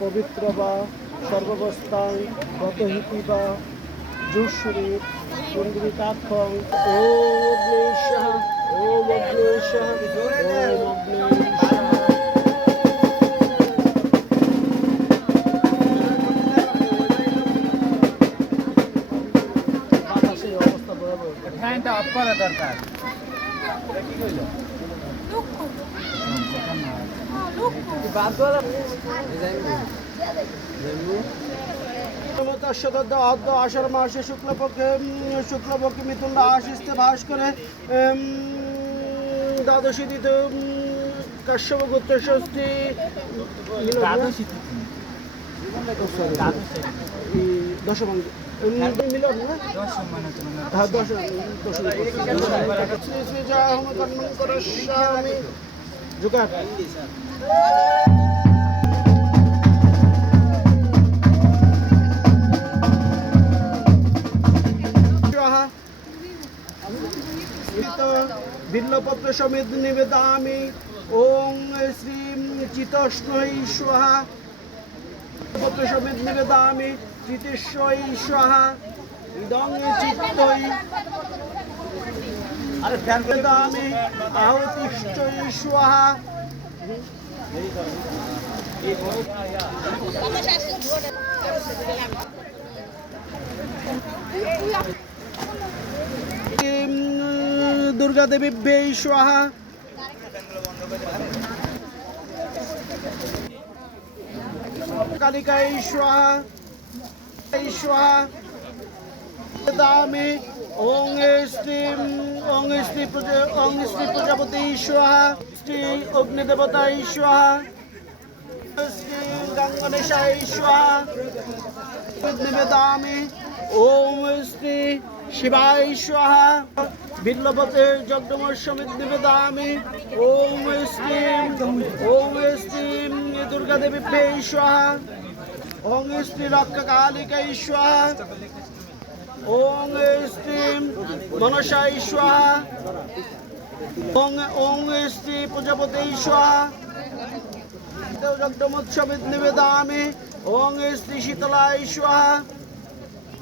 পবিত্র বা সর্বাবস্থায় গতহিতি বা পুণ্ডরিকাক্ষং ওম অগ্নেশः ওম অগ্নেশः ওম অগ্নেশः বাতাসের অবস্থা বরাবর ফ্যানটা অফ করা দরকার। সদদ্দ অদ্য আষাঢ় মাসে শুক্লপক্ষে শুক্লপক্ষে মিথুন ইস্তে ভাস করে দ্বাদশী দিত কাশ্যপ গোত্র ষষ্ঠী দ্বাদশী দশমাঙ্গ মিলন দশম মানে বিল্লপত্র সমেত নিবেদামি। ওং শ্রী চিতষ্ণৈ স্বাহা। পত্র সমেত নিবেদামি, চিতেশ্বৈ স্বাহা। ইদং চিত্তৈ। আরে নিবেদামি আহুতিষ্ঠৈ স্বাহা। দুর্গা দেবী বেই স্বাহা এই স্বাহা দামি ওং শ্রী ওং শ্রী ওং শ্রী প্রজাপতি স্বাহা শ্রী অগ্নিদেবতা স্বাহা শ্রী নিবেদামি ওম শ্রী বিল্লপতে যজ্ঞমর সমিত নিবেদামি ওম শ্রী ওম শ্রী দুর্গা দেবী পে স্বাহা ওং শ্রী রক্ষা কালিকা স্বাহা ওং শ্রী মনসা স্বাহা ওং ওং শ্রী প্রজাপতি স্বাহা জগদমোৎসবিত দেবতায়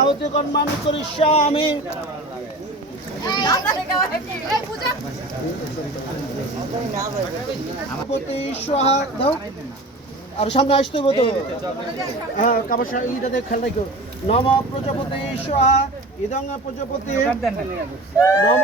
আহতি কর্মামি করিষ্যামি আমি আর সামনে আসতে হবে তো। হ্যাঁ কাবার ইটাতে খেলা কেউ নম প্রজাপতি সোহা ইদং প্রজাপতি। নম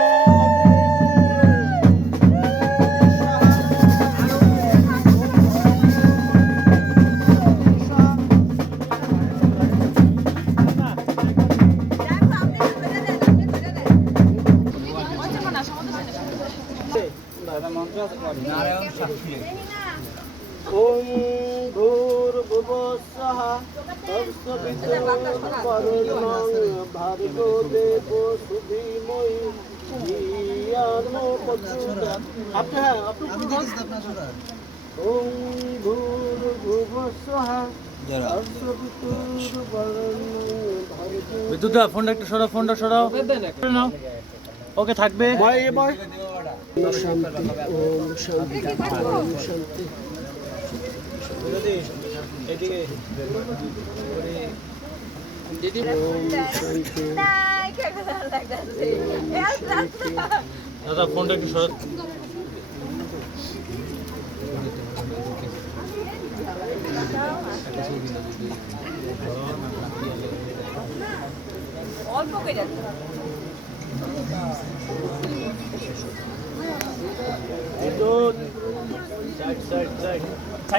ওম ভূর্ভুবস্সহ তৎসবিতুর্বরেণ্যং ভার্গো দেবো সুধীময়ি ধিয়ানো আপনি হ্যাঁ আপনি ওম ভূর্ভুবস্সহ বিদ্যুৎ ফোনটা একটু সরাও ফোনটা সরাও। ওকে থাকবে। শান্তি শান্তি ওম দাদা ফোনটা একটু সরাত অল্প করে Ito. Side, side, side.